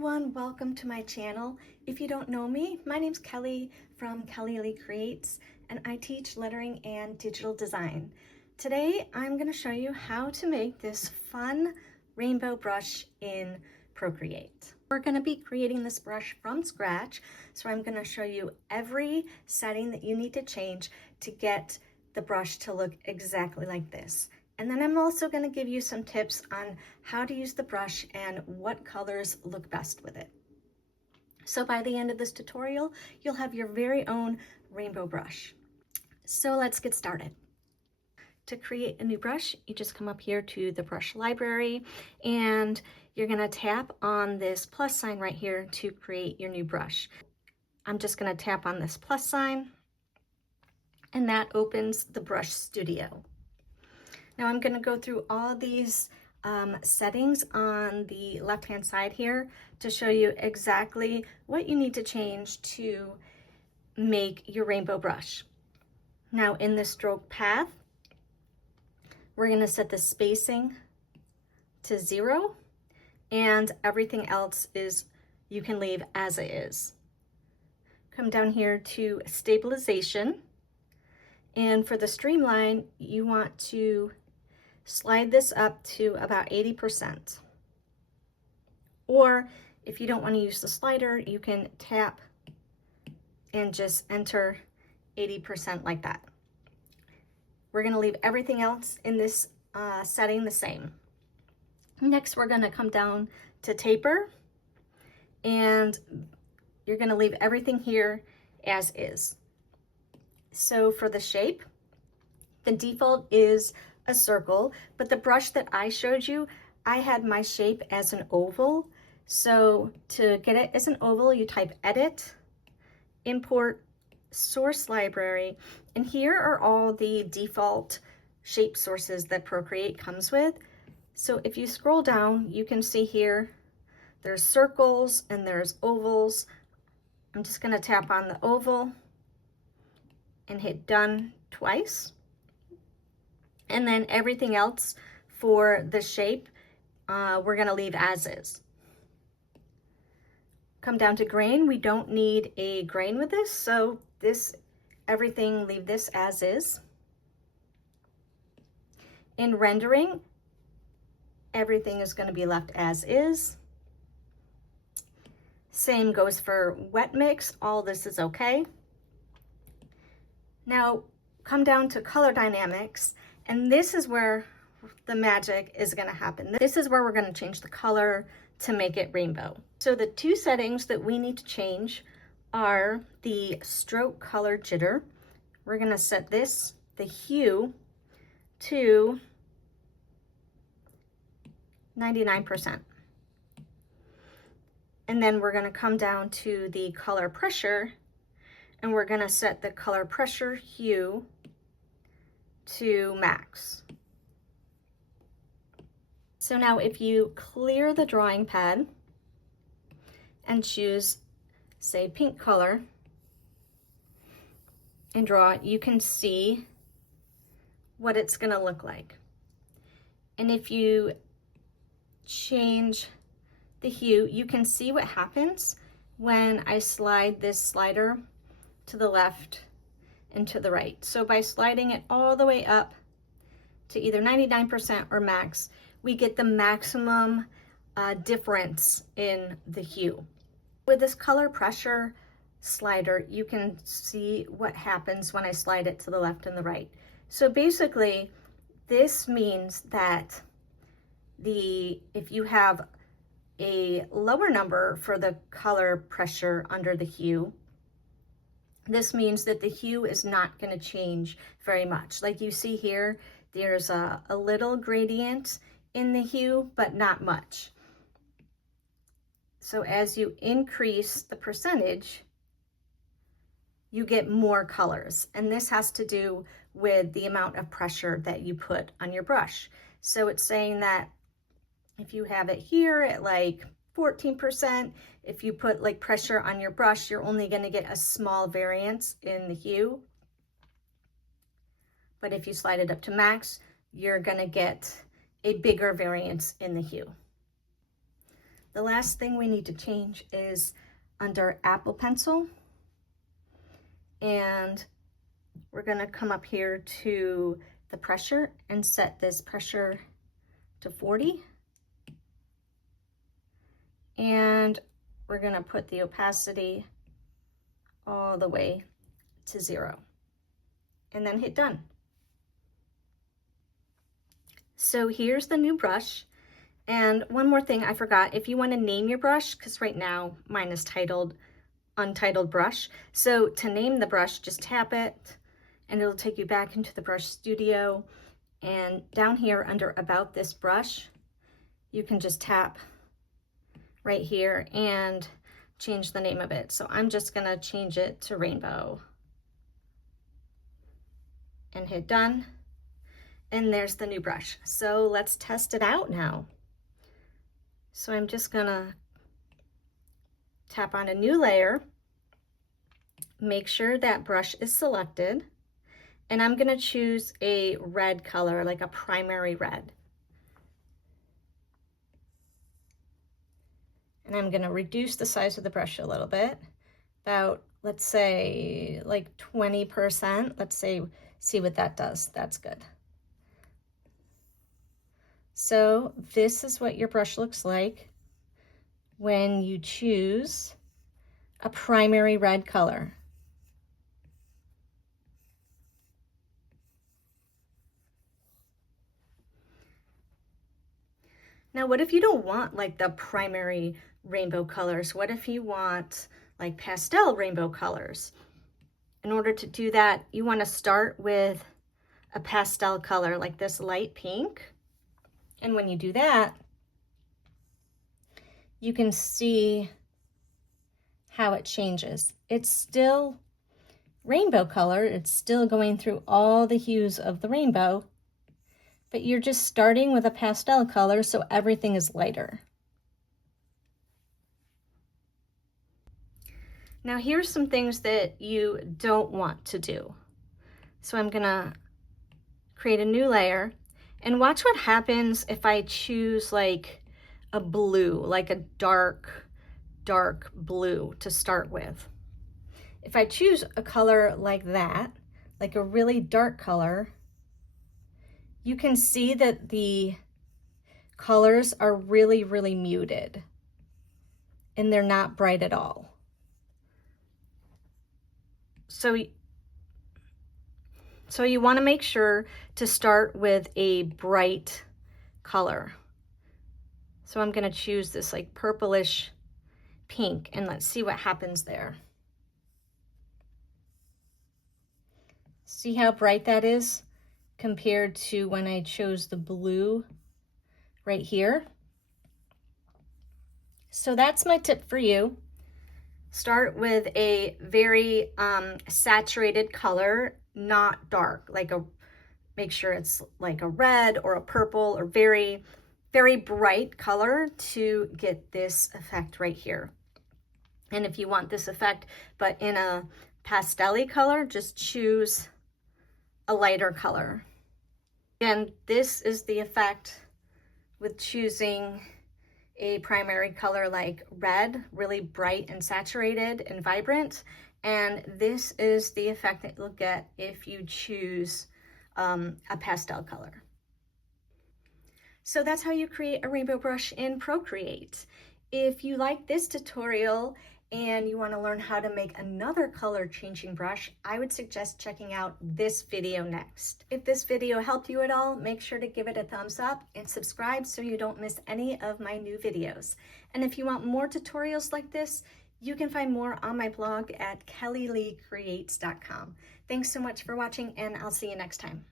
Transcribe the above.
everyone, welcome to my channel. If you don't know me, my name's Kelly from Kelly Lee Creates, and I teach lettering and digital design. Today I'm going to show you how to make this fun rainbow brush in Procreate. We're going to be creating this brush from scratch, so I'm going to show you every setting that you need to change to get the brush to look exactly like this. And then I'm also going to give you some tips on how to use the brush and what colors look best with it. So by the end of this tutorial, you'll have your very own rainbow brush. So let's get started. To create a new brush, you just come up here to the brush library and you're going to tap on this plus sign right here to create your new brush. I'm just going to tap on this plus sign and that opens the brush studio. Now I'm going to go through all these settings on the left-hand side here to show you exactly what you need to change to make your rainbow brush. Now in the stroke path, we're going to set the spacing to 0 and everything else is you can leave as it is. Come down here to stabilization, and for the streamline you want to slide this up to about 80%. Or if you don't want to use the slider, you can tap and just enter 80% like that. We're going to leave everything else in this setting the same. Next, we're going to come down to taper, and you're going to leave everything here as is. So for the shape, the default is a circle, but the brush that I showed you, I had my shape as an oval. So to get it as an oval, you type edit, import, source library, and here are all the default shape sources that Procreate comes with. So if you scroll down, you can see here there's circles and there's ovals. I'm just going to tap on the oval and hit done twice. And then everything else for the shape, we're going to leave as is. Come down to grain. We don't need a grain with this, so everything leave this as is. In rendering, everything is going to be left as is. Same goes for wet mix. All this is okay. Now come down to color dynamics. And this is where the magic is going to happen. This is where we're going to change the color to make it rainbow. So the two settings that we need to change are the stroke color jitter. We're going to set this, the hue, to 99%. And then we're going to come down to the color pressure, and we're going to set the color pressure hue to max. So now if you clear the drawing pad and choose, say, pink color and draw, you can see what it's going to look like. And if you change the hue, you can see what happens when I slide this slider to the left and to the right. So by sliding it all the way up to either 99% or max, we get the maximum difference in the hue. With this color pressure slider, you can see what happens when I slide it to the left and the right. So basically, this means that if you have a lower number for the color pressure under the hue, this means that the hue is not going to change very much. Like you see here, there's a little gradient in the hue, but not much. So as you increase the percentage, you get more colors. And this has to do with the amount of pressure that you put on your brush. So it's saying that if you have it here at like 14%, if you put like pressure on your brush, you're only going to get a small variance in the hue. But if you slide it up to max, you're going to get a bigger variance in the hue. The last thing we need to change is under Apple Pencil. And we're gonna come up here to the pressure and set this pressure to 40. And we're gonna put the opacity all the way to 0. And then hit done. So here's the new brush. And one more thing I forgot, if you want to name your brush, because right now mine is titled Untitled Brush. So to name the brush, just tap it and it'll take you back into the brush studio. And down here under About This Brush, you can just tap right here and change the name of it. So I'm just gonna change it to Rainbow. And hit done. And there's the new brush. So let's test it out now. So I'm just gonna tap on a new layer, make sure that brush is selected, and I'm gonna choose a red color, like a primary red. And I'm gonna reduce the size of the brush a little bit, about, let's say, like 20%. Let's say, see what that does. That's good. So this is what your brush looks like when you choose a primary red color. Now, what if you don't want like the primary rainbow colors? What if you want like pastel rainbow colors? In order to do that, you want to start with a pastel color like this light pink. And when you do that, you can see how it changes. It's still rainbow color. It's still going through all the hues of the rainbow, but you're just starting with a pastel color, so everything is lighter. Now here's some things that you don't want to do. So I'm gonna create a new layer and watch what happens if I choose like a blue, like a dark blue to start with. If I choose a color like that, like a really dark color, you can see that the colors are really muted and they're not bright at all. So you want to make sure to start with a bright color. So I'm going to choose this like purplish pink, and let's see what happens there. See how bright that is compared to when I chose the blue right here? So that's my tip for you. Start with a very saturated color, not dark, make sure it's like a red or a purple or very bright color to get this effect right here. And if you want this effect, but in a pastel-y color, just choose a lighter color. And this is the effect with choosing a primary color like red, really bright and saturated and vibrant. And this is the effect that you'll get if you choose a pastel color. So that's how you create a rainbow brush in Procreate. If you like this tutorial and you want to learn how to make another color changing brush, I would suggest checking out this video next. If this video helped you at all, make sure to give it a thumbs up and subscribe so you don't miss any of my new videos. And if you want more tutorials like this, you can find more on my blog at kellyleecreates.com. Thanks so much for watching, and I'll see you next time.